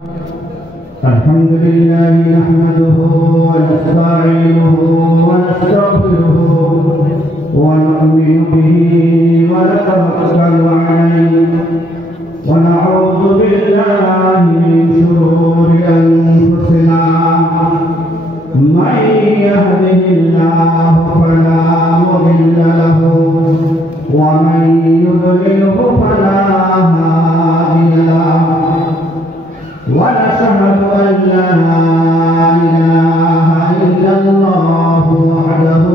الحمد لله نحمده ونستعينه ونستغفره ونؤمن به ونتوكل عليه ونعوذ بالله من شرور أنفسنا من يهده الله فلا مضل له ومن يضلله فلا هادي له ونشهد أن لا إله إلا الله وحده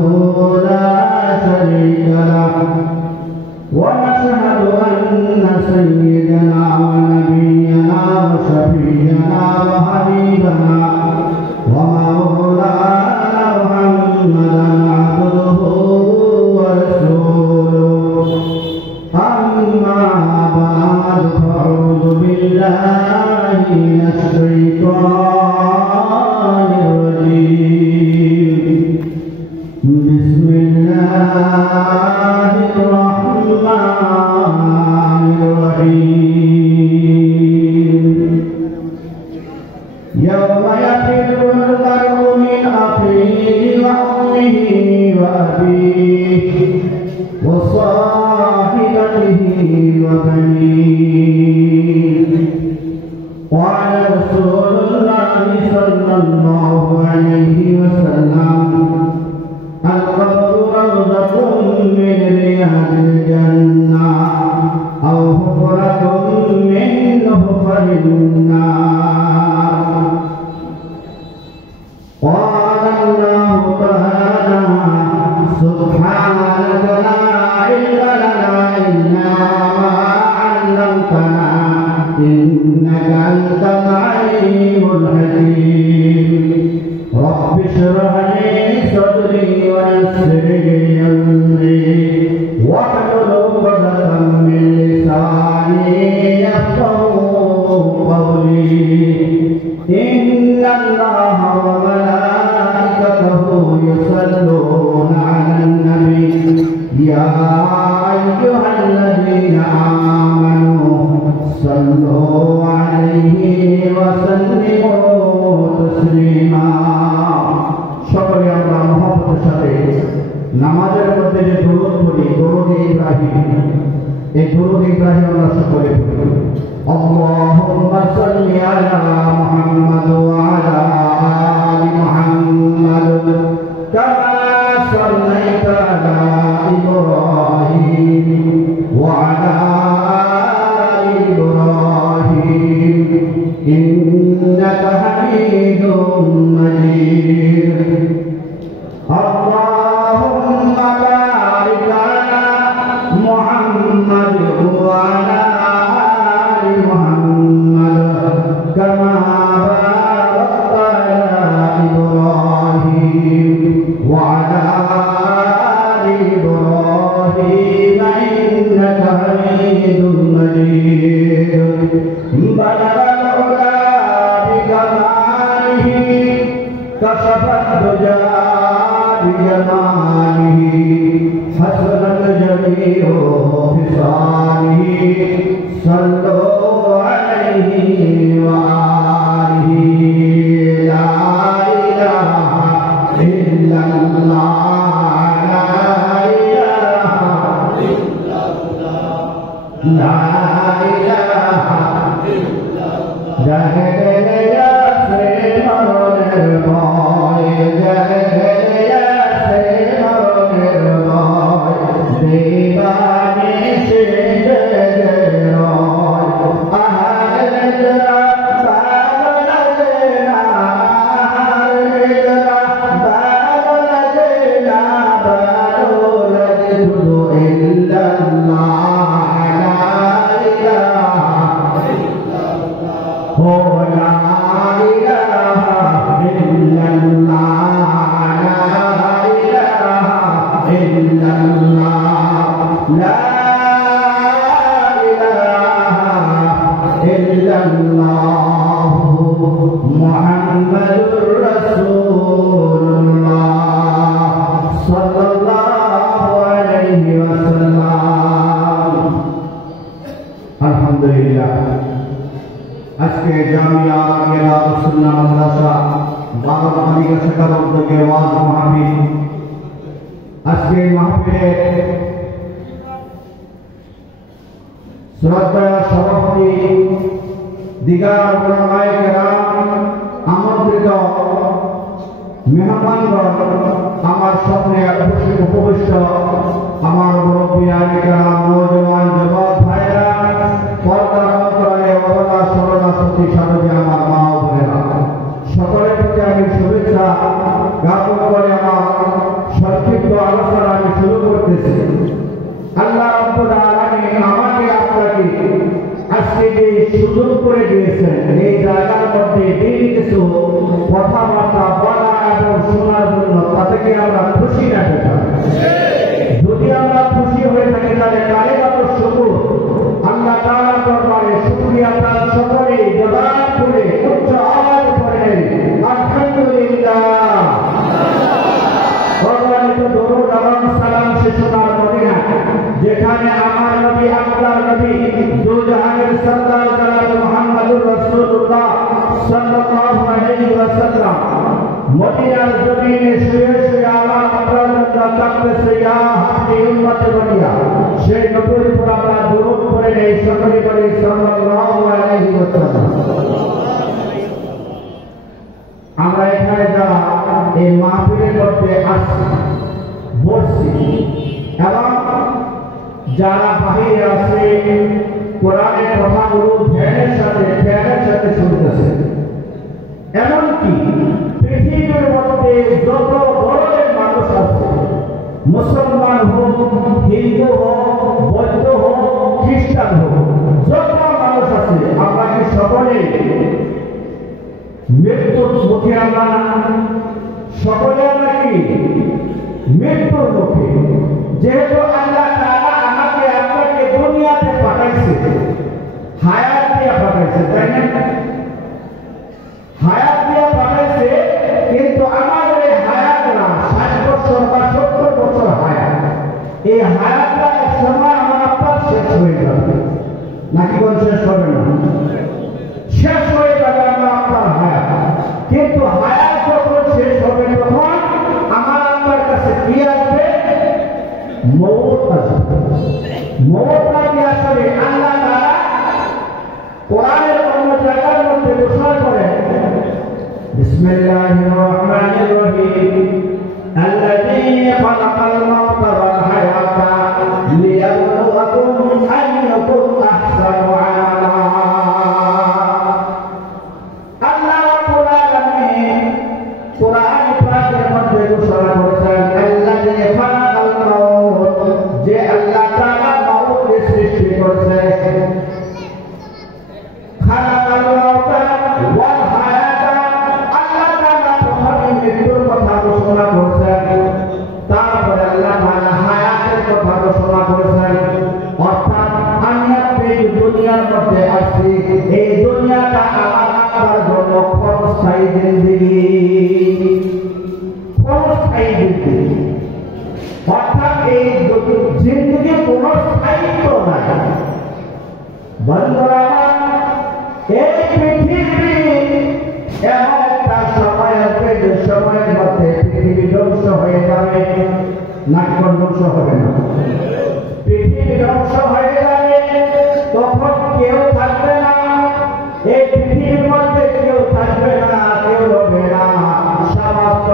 لا شريك له ونشهد أن سيدنا ونبينا وشفيعنا وحبيبنا ومولانا محمدا عبده ورسوله أما بعد فأعوذ بالله من الشيطان الرجيم بسم الله الرحمن الرحيم يوم يفر المرء من أخيه وأمه وأبيه وصاحبته وبنيه قال رسول الله صلى الله عليه وسلم القبر روضة من رياض الجنة أو حفرة من حفر النار قال الله تعالى سبحانك لا علم لنا إلا ما علمتنا إنك أنت العليم الحكيم رب اشرح لي صدري ويسر لي أمري واحلل عقدة من لساني يفقهوا قولي إن الله وملائكته يصلون على النبي يا أيها الذين آمنوا صلوا عليه وسلموا تسليما সকলে আমরা মহব্বতের সাথে নামাজের মধ্যে যে দুরূদ পড়ি দুরূদ ইব্রাহিম এই দুরূদ ইব্রাহিম আমরা সকলে পড়ি আল্লাহুম্মা সাল্লি আলা মুহাম্মাদ ওয়া আলা আলি মুহাম্মাদ কামা সাল্লাইতা আলা ইব্রাহিম ওয়া আলা إنك حميد مجيد اللهم بارك على محمد وعلى آل محمد كما باركت على إبراهيم وعلى آل إبراهيم إنك حميد مجيد كشف الدجى بجماله حسنت جميع خصاله صلوا عليه وآله لا إله إلا الله لا إله إلا الله আলহামদুলিল্লাহ আজকে জামিয়া কিরাত সুন্নাহ মাদ্রাসা দারুল হাদিস শাখার উদ্যোগে ওয়াজ মাহফিল। আজকে মাহফিলে শ্রদ্ধেয় সভাপতি দিগার উলামায়ে কেরাম, আমন্ত্রিত মেহমানগণ, আমার সামনে উপবিষ্ট আমার মুরব্বিয়ানে কেরাম, নওজওয়ান যুবক ভাইরা, পর্দার অন্তরালে অবলা সরলা সতী সাধবী আমার মা ও বোনেরা, সকলের প্রতি আমি শুভেচ্ছা জ্ঞাপন করে আমার সংক্ষিপ্ত আলোচনা আমি শুরু করতেছি। আল্লাহ রাব্বুল আলামিন আমাকে আপনাকে আজকে যে সুযোগ করে দিয়েছেন, এই জায়গার মধ্যে কিছু কথাবার্তা বলা এবং শোনার জন্য, তাদেরকে আমরা খুশি না বেটা? যদি আমরা খুশি হয়ে থাকি তাহলে কালে মাত্র শুকুর, আল্লাহ তাআলার দরবারে শুকরিয়া তার সকলে জবান করে উচ্চ আওয়াজ করে আলহামদুলিল্লাহ। সম্মানিত দরুদ এবং সালাম সে সোনার মদিনা, যেখানে আমার নবী, আপনার নবী, দু জাহানের সরদার জনাব মুহাম্মদুর রাসূলুল্লাহ সাল্লাল্লাহু আলাইহি ওয়াসাল্লাম মদিনার জমিনে শুয়ে শুয়ে আমার আপনার জন্য কাঁদতেছে, ইয়া হাবলি উম্মতে মদিনা। সেই নবীর উপর আমরা দরুদ পড়ে নেই, সকলে বলি সাল্লাল্লাহু আলাইহি ওয়াসাল্লাম। আমরা এখানে যারা এই মাহফিলের মধ্যে আসছি, বসছি এবং যারা বাহিরে আছে, কোরআনের কথাগুলো ধ্যানের সাথে শুনতেছে, এমনকি পৃথিবীর মধ্যে যত বড়দের মানুষ আছে, মুসলমান হোক, হিন্দু হোক, বৌদ্ধ হোক, খ্রিস্টান হোক, যত মানুষ আছে, আমরা কি সকলে মৃত্যুর মুখে? আমরা সকলে আমরা কি মৃত্যুর মুখে? যেহেতু আল্লাহ তাআলা আমাকে আপনাকে দুনিয়াতে পাঠাইছে, হায়াত দিয়ে পাঠাইছে, তাই না? হায়াত দিয়ে পাঠাইছে, কিন্তু আমাদের এই হায়াত না 60 বছর বা 70 বছর হায়াত। এই হায়াতটা এক সময় আমার আপনার শেষ হয়ে যাবে, নাকি কোন শেষ হবে না? শেষ হয়ে যাবে আমার আপনার হায়াত। কিন্তু হায়াত যখন শেষ হবে, তখন আমার আপনার কাছে কি আসবে? মওত আসবে। মওতটা কি আসবে? আল্লাহ তাআলা কোরআনের অন্য জায়গার মধ্যে ঘোষণা করেন, বিসমিল্লাহির রহমানির রহিম, আল্লাযী খালাকাল মাউতা ওয়াল হায়াতা লিয়াবলুয়াকুম আইয়ুকুম আহসানু আমালা। আল্লাহ রাব্বুল আলামিন কোরআন পাকের মধ্যে ঘোষণা করেছেন, আল্লাযী খালাকাল মাউত, যে আল্লাহ তাআলা মাউতকে সৃষ্টি করেছে, খালাকাল মাউতা ওয়াল হায়াতা, আল্লাহ তাআলা প্রথমে মৃত্যুর কথা ঘোষণা করেছেন, তারপরে আল্লাহ তাআলা হায়াতের কথা ঘোষণা করেছেন। অর্থাৎ আমি আপনি দুনিয়ার মধ্যে আসছি, এই দুনিয়াটা আমার আপনার জন্য ক্ষণস্থায়ী জিন্দেগি, ক্ষণস্থায়ী জিন্দেগি। অর্থাৎ এই জিন্দেগি কোনো স্থায়িত্ব নাই। বন্ধুরা, এই পৃথিবী এমন একটা সময় আসবে, যে সময়ের মধ্যে পৃথিবী ধ্বংস হয়ে যাবে, নাকি ধ্বংস হবে না? পৃথিবী ধ্বংস হয়ে যাবে, তখন কেউ থাকবে না, এই পৃথিবীর মধ্যে কেউ থাকবে না, কেউ রবে না, সমস্ত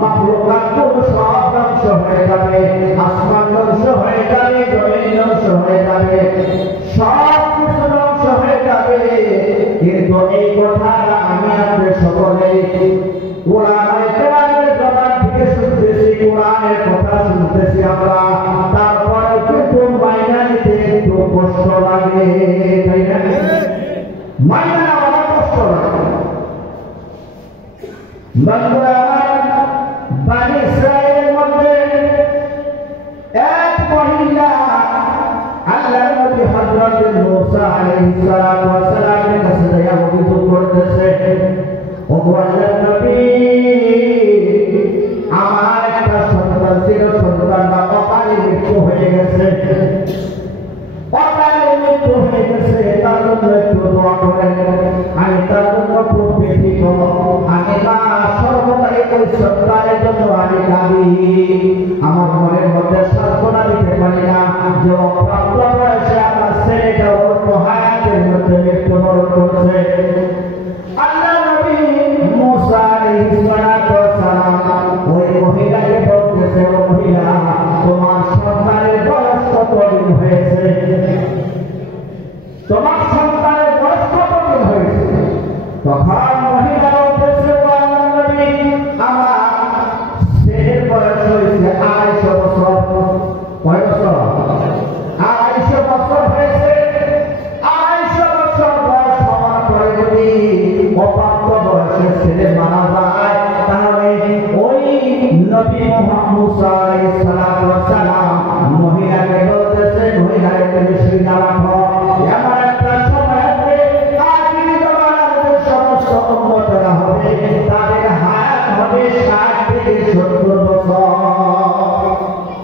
মাখলুকাতগুলো সব ধ্বংস হয়ে যাবে, আসমান ধ্বংস হয়ে যাবে, জমিন ধ্বংস হয়ে যাবে, সব কিছু ধ্বংস হয়ে যাবে। কিন্তু এই কথাটা আমি আপনি সকলে কোরআনের কেরামের জবান থেকে শুনতেছি, কোরআনের কথা শুনতেছি আমরা, তারপরে কিন্তু মাইনা নিতে একটু কষ্ট লাগে, তাই না? মাইনা নেওয়া কষ্ট লাগে। বন্ধুরা, বনী ইসরাঈলের মধ্যে এক মহিলা আল্লাহর নবী হযরত মূসা আলাইহিস সালাতু ওয়াস সালামের কাছে যাইয়া অভিযোগ করতেছে, ও আল্লাহর নবী, আমার একটা সন্তান ছিল, সন্তানটা অকালে মৃত্যু হয়ে গেছে, অকালে মৃত্যু হয়ে গেছে, তার জন্য একটু দোয়া করেন, আমি তার জন্য খুব ব্যথিত। আমি মা সর্বদাই ওই সন্তানের জন্য আমি কাঁদি। আমার মনের মধ্যে সান্ত্বনা দিতে পারি না যে অপ্রাপ্ত বয়সে আমার ছেলেটা অল্প হায়াতের মধ্যে মৃত্যুবরণ করছে। আল্লাহ নবী মুসা আলাইহিস সালাম ওই মহিলাকে বলতেছে, ও মহিলা, তোমার সন্তানের বয়স কতদিন হয়েছে? তোমার সন্তানের বয়স কতদিন হয়েছে? তখন মহিলা বলতেছে, আমার ছেলের বয়স হয়েছে 250 বছর। কয় বছর? 250 বছর হয়েছে। 250 বছর বয়স হওয়ার পরে যদি অপ্রাপ্ত বয়সের ছেলে মারা যায়, তাহলে ওই নবী মুসা আলাইহিস সালাম মহিলাকে বলতেছে, মহিলাকে তুমি শুনে রাখো, এমন একটা সময় আসবে আখির জামানার যে সমস্ত উম্মতরা হবে তাদের হায়াত হবে 60 থেকে 70 বছর।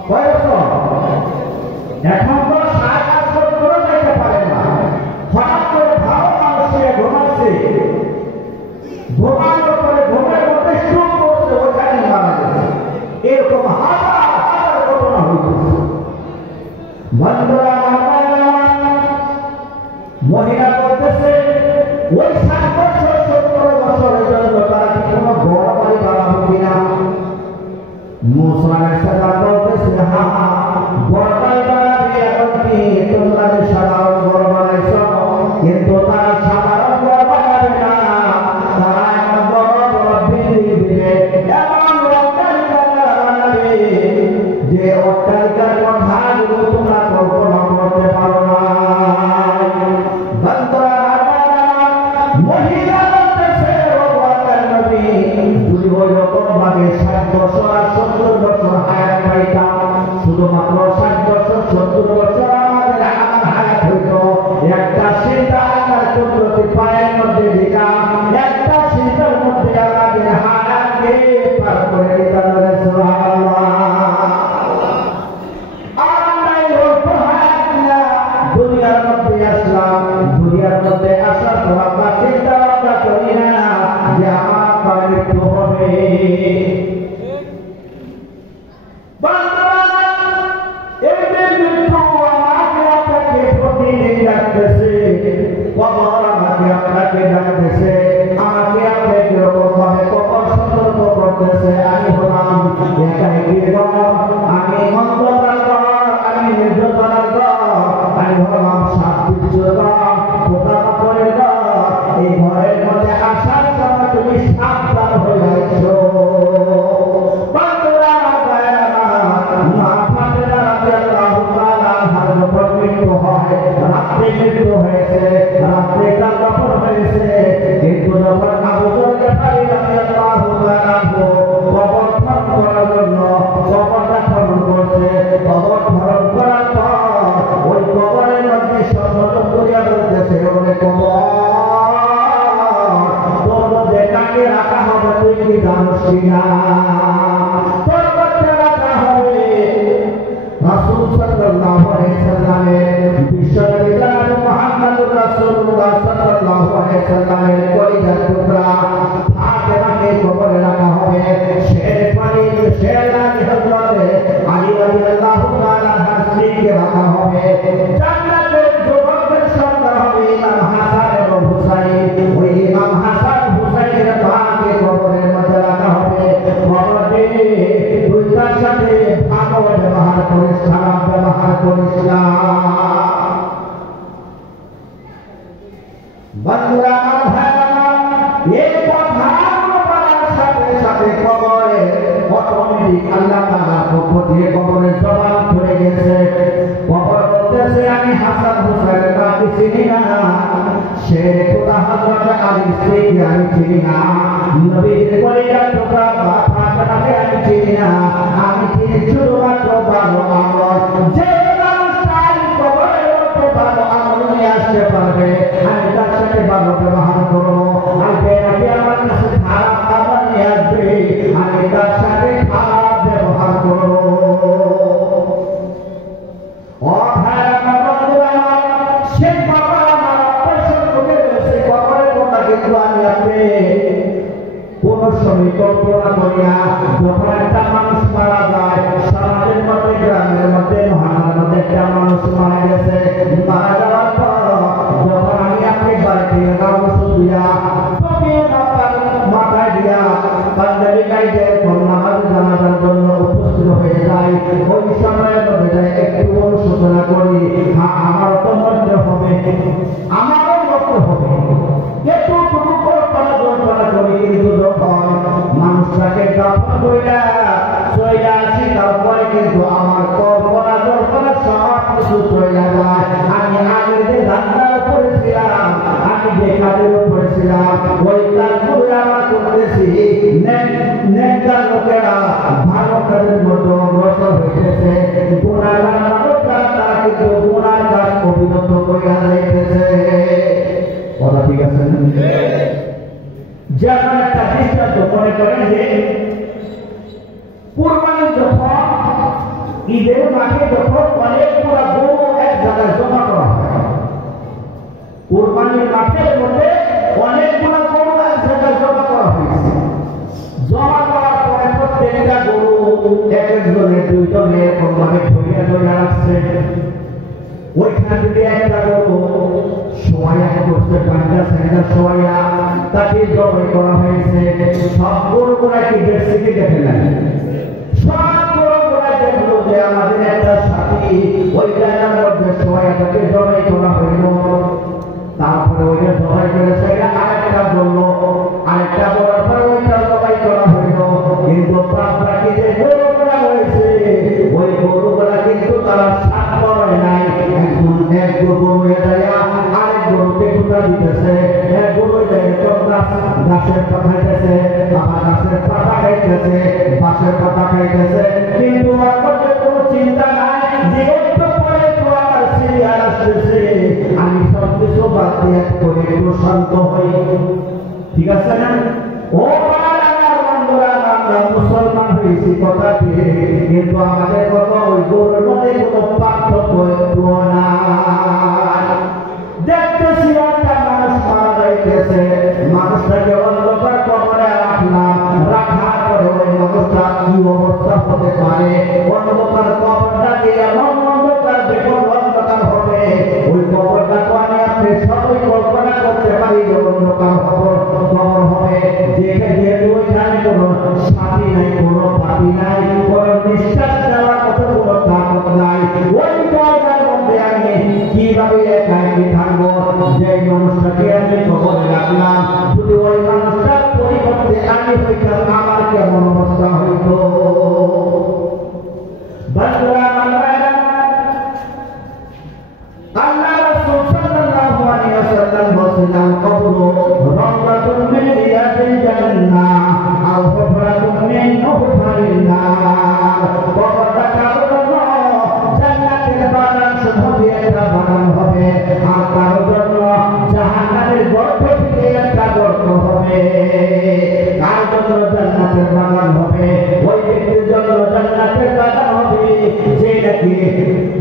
কয় বছর? এখন তো 60 আর 70 যেতে পারে না। হঠাৎ করে ভালো মানুষে ঘুমাচ্ছে, ঘুমানোর পরে ঘুমের মধ্যে স্ট্রোক করছে, ওখানে মারা গেছে। এরকম হাজার হাজার ঘটনা হইতেছে। বন্ধুরা, মহিলা বলতেছে, ওই 60 বছর 70 বছরের জন্য তারা কি কোনো বড় বাড়ি বানাবো কিনা? মুসা আলাইহিস সালাম বলতেছে, হ্যাঁ, বড় বাড়ি বানাবে। এখন কি তোমরা যে সাধারণ বড় বানাইছ, কিন্তু তারা সাধারণ বড় বানাবে না, তারা একটা বড় বড় বিল্ডিং দিবে, এমন অট্টালিকা বানাবে যে অট্টালিকার কথাগুলো তোমরা কল্পনা করতে পারো না। মহিলা বলতেছে, যদি ওই রকম ভাবে 60 বছর আর 70 বছর হায়াত পাইতাম, শুধুমাত্র 60 বছর 70 বছর আমাদের আমার হায়াত হইত, একটা সিজদা আল্লাহর কুদরতি পায়ের মধ্যে দিতাম, একটা সিজদার মধ্যে আমাদের হায়াতকে পার করে দিতাম। সুবহানাল্লাহ। দুনিয়ার মধ্যে আসলাম, দুনিয়ার মধ্যে আসার পর আমরা চিন্তা ভাবনা করি না যে আমার মৃত্যু হবে। এই যে মৃত্যু আমাকে আপনাকে প্রতিদিন ডাকতেছে, কবর আমাকে আপনাকে ডাকতেছে, আমাকে আপনি কিরকম ভাবে কবর সতর্ক করতেছে। আমি হলাম একাই ঘর, আমি অন্ধকার ঘর, আমি নির্জনতার ঘর, আমি হলাম শান্তির ঘর, পোতামাকড়ের ঘর। এই ঘরের মধ্যে আসার সময় তুমি সাবধান হয়ে আইছো। রাত্রে মৃত্যু হয়েছে, রাত্রে তার দফন হয়েছে, কিন্তু যখন আবু যর গিফারী রাদিয়াল্লাহু তাআলা কবর খনন করার জন্য কবরটা খনন করছে, কবর খনন করার পর ওই কবরের মধ্যে সম্বোধন করিয়া বলতেছে, ওরে কবর, তোর মধ্যে কাকে রাখা হবে তুই কি জানোস কিনা? তোর মধ্যে রাখা হবে রাসূল সাল্লাল্লাহু আলাইহি সাল্লামের বিশ্বনবী জনাব মুহাম্মদুর রাসূলুল্লাহ সাল্লাল্লাহু আলাইহি সাল্লামের কলিজার টুকরা ফাতেমাকে কবরে রাখা হবে। শের পানি শের আলী হযরতে আলী রাদিয়াল্লাহু তাআলা হাসিকে রাখা হবে। জান্নাতের যুবকদের সন্তান হবে ইমাম হাসান এবং হুসাইন। ওই ইমাম হাসান হুসাইনের পাকে কবরের মধ্যে রাখা হবে। কবরে দুইটার সাথে ভালো ব্যবহার করিস, খারাপ ব্যবহার করিস না। বন্ধুরা, এই কথাগুলো বলার সাথে সাথে কবরে অটোমেটিক আল্লাহ তাআলার পক্ষ থেকে কবরের জবাব পড়ে গেছে। কবর বলতেছে, আমি হাসান হুসাইনের বাকি চিনি না, সে খোদা হযরত আলীর স্ত্রীকে আমি চিনি না, নবীর কলিজার টুকরা ফাতেমাকে আমি চিনি না, আমি চিনি শুধুমাত্র ভালো আমল। যে মানুষটাই কবরের মধ্যে ভালো আমল নিয়ে আসতে পারবে, আমি তার সাথে ভালো ব্যবহার করবো। আর যে নাকি আমার কাছে খারাপ আমল নিয়ে আসবে, আমি তার সাথে খারাপ ব্যবহার করবো। সে কবর আমার অপারেশন করে, সে কবরের কথা কিন্তু আমি আপনি কোন সময় কল্পনা করিয়া যখন একটা মানুষ মারা যায়, সমাজের মধ্যে, গ্রামের মধ্যে, মহল্লার মধ্যে একটা মানুষ মারা গেছে, মারা যাওয়ার পর যখন আমি আপনি বাড়িতে ওষুধ দিয়া মাথায় দিয়া পাঞ্জাবি গাইতে নামাজ জানাজার জন্য উপস্থিত হয়ে যায়, ওই সময়ের মধ্যে একটু অনুশোচনা করি, আমার তো মরতে হবে, আমারও মরতে হবে, একটু কল্পনা করি। কিন্তু যখন মানুষটাকে দাফন কইরা চলে আসি, তারপরে কিন্তু আমার কল্পনা সব কিছু চলে যায়। আমি আগে যে ধান্দার করেছিলাম, আমি যে কাজের করেছিলাম, ওই কাজগুলো আমরা করতেছি, নেককার লোকেরা ভালো কাজের মতো অগ্রসর হইতেছে, গুনাহগার মানুষরা তারা কিন্তু গুনার কাজ অবিরত করিয়া যাইতেছে। কথা ঠিক আছে না? যেমন একটা দৃষ্টান্ত মনে করেন যে কুরবানি যখন ঈদের মাঠে যখন অনেকগুলা গরু এক জায়গায় জমা করা হয়, কুরবানির মাঠের মধ্যে অনেকগুলা গরু এক জায়গায় জমা করা হয়েছে, জমা করার পরে প্রত্যেকটা গরু এক একজনের দুইজনে এরকম ভাবে ধরিয়া ধরিয়া রাখছে। ওইখান থেকে একটা গরু সোয়া করছে, পাঞ্জা সাইডা সোয়া তাকে জবাই করা হয়েছে। সব গরুগুলা কি দেখছে কি দেখে না? সব গরুগুলা দেখলো যে আমাদের একটা সাথী ওই জায়গার মধ্যে সোয়াটাকে জবাই করা হইল। তারপরে ওইটা জবাই করেছে, আরেকটা বললো, আরেকটা বলার পরে ওইটা জবাই করা হইল। কিন্তু প্রাণটাকে যে গরুগুলা রয়েছে, ওই গরুগুলা কিন্তু তারা সাত করে নাই। এক গরু হয়ে যায় আরেক গরুকে গুঁতা দিতেছে, এক গরু গাছের পাতা খাইতেছে, আবার গাছের পাতা খাইতেছে, বাঁশের পাতা খাইতেছে, কিন্তু আর কোনো চিন্তা নাই যে একটু পরে তো আমার সিরিয়াল আসতেছে, আমি সব কিছু বাদ দিয়ে করে একটু শান্ত হই। ঠিক আছে না? ও আমরা মুসলমান হয়েছি কথা দিয়ে, কিন্তু আমাদের কথা ওই গরুর মধ্যে কোনো পার্থক্য নাই। দেখতেছি একটা মানুষ মারা যাইতেছে, মানুষটাকে অন্ধকার কবরে রাখলাম, রাখার পরে ওই মানুষটা কি অবস্থা হতে পারে? অন্ধকার কবরটা দিয়ে এমন অন্ধকার, দেখুন অন্ধকার হবে, ওই কবরটাকে আমি আপনি সবই কল্পনা করতে পারি যে অন্ধকার কবর হবে, যেহেতু ওইখানে কোনো সাথী নাই, কোনো পাপি নাই, কোনো নিঃশ্বাস নেওয়ার মতো কোনো তাকত নাই, ওই জায়গার মধ্যে আমি কিভাবে একাকি থাকবো? যে মানুষটাকে আমি কবরে রাখলাম, যদি ওই মানুষটার পরিবর্তে আমি হইতাম, আমার কেমন অবস্থা হইত? আল্লাহ রাসূল সাল্লাল্লাহু আলাইহি ওয়াসাল্লাম বলেছেন, কবর রাওদাতুন মিন রিয়াদিল জান্নাহ আও হুফরাতুন মিন হুফারিন নার। কবরটা কারো জান্নাতের বাগান সমূহে একটা বাগান হবে, আর কারো জন্য জাহান্নামের গর্ত থেকে একটা গর্ত হবে। কার জন্য জান্নাতের বাগান হবে? ওই ব্যক্তির জন্য জান্নাতের বাগান হবে যে নাকি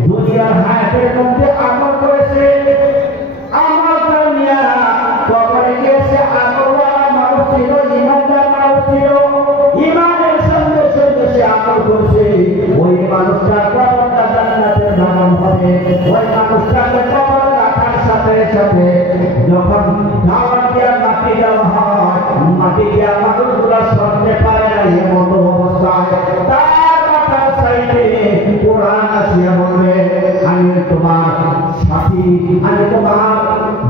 দুনিয়ার হায়াতের মধ্যে আমল করেছে, আমলটা নিয়ে কবরে গিয়েছে, আমলওয়ালা মানুষ ছিল, ইমানদার মানুষ ছিল, ইমানের সঙ্গে সঙ্গে সে আমল করছে, ওই মানুষটার কবরটা জান্নাতের বাগান হবে। ওই মানুষটাকে কবরে রাখার সাথে সাথে যখন খাওয়ার দিয়া মাটি দেওয়া হয়, মাটি দিয়া মানুষগুলা সরতে পারে না, এমন অবস্থায় তার মাথার সাইডে কোরআন আসিয়া বলবে, আমি তোমার সাথী, আমি তোমার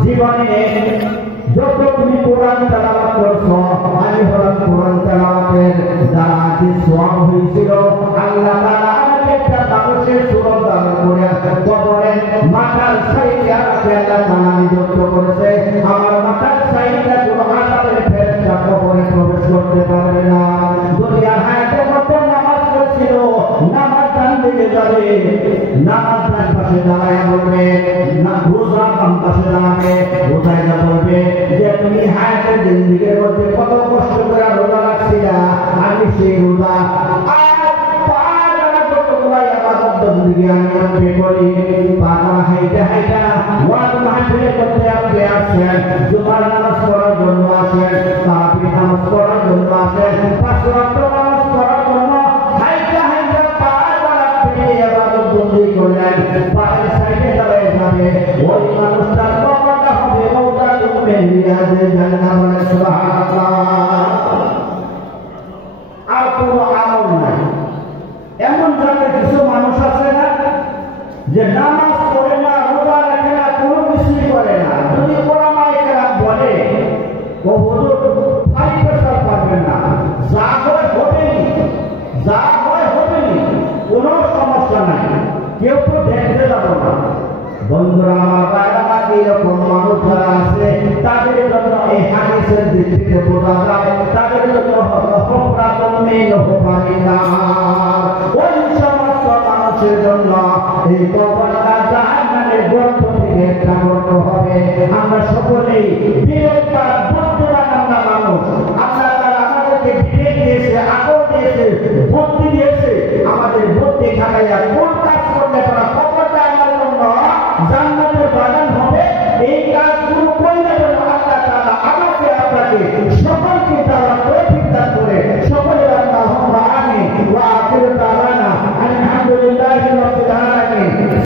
জীবনে যত তুমি কোরআন তেলাওয়াত করছো, আমি হলাম কোরআন তেলাওয়াতের দ্বারা যে সওয়াব হয়েছিল, আল্লাহ তাআলা আমাকে একটা মানুষের সুরত দান করে কবরের মাথার সাইডে আল্লাহ তাআলা নিযুক্ত করেছে। আমার মাথার সাইডে কোনো আযাবের ফেরেশতা কবরে প্রবেশ করতে পারবে না। দুনিয়ার হায়াতের মধ্যে নামাজ পড়ছিল, নামাজ ডান দিকে যাবে, নামাজ ডান পাশে দাঁড়ায় বলবে, না রোজা বাম পাশে দাঁড়াবে, রোজায় যা বলবে যে তুমি হায়াতের জিন্দেগির মধ্যে কত কষ্ট করে রোজা রাখছিলা, আমি সেই রোজা আর পাঁচ কতগুলো ইবাদত বন্দেগি আমি আমি করি পাগল হাইটা হাইটা ওয়াজ মাহফিল করতে আপনি আসেন জুমার নামাজ পড়ার জন্য আসেন তারাবি নামাজ পড়ার জন্য আসেন পাঁচ ওয়াক্ত নামাজ পড়ার জন্য হাইটা হাইটা পাগল আপনি ইবাদত বন্দি করলেন পায়ের সাইডে দাঁড়িয়ে যাবে ওই মানুষটার কবরটা হবে মওতাতুল মিলিয়াদে জান্নাত বলে সুবহানাল্লাহ। আর কোনো আমল নাই। এমন জায়গায় কিছু মানুষ আছে না যে নামাজ পড়ে না রোজা রাখে না কোনো কিছুই করে না, যদি ওলামায়ে কেরাম বলে ও হুজুর ভারী প্রেসার পারবেন না, যা হয় হবেই, যা হয় হবেই, কোনো সমস্যা নাই, কেউ তো দেখতে যাবো না। বন্ধুরা আমার বাইরা এরকম মানুষ যারা আছে তাদের জন্য এই হাদিসের দিক থেকে বোঝা যায় তাদের জন্য ওই সমস্ত মানুষের জন্য এই কবরটা জাহান্নামের গর্ত থেকে একটা গর্ত হবে। আমরা সকলেই বিবেকবান বুদ্ধিমান আমরা মানুষ, আল্লাহ তাআলা আমাদেরকে বিবেক দিয়েছে, আকল দিয়েছে, বুদ্ধি দিয়েছে, আমাদের বুদ্ধি খাটাইয়া কোনটা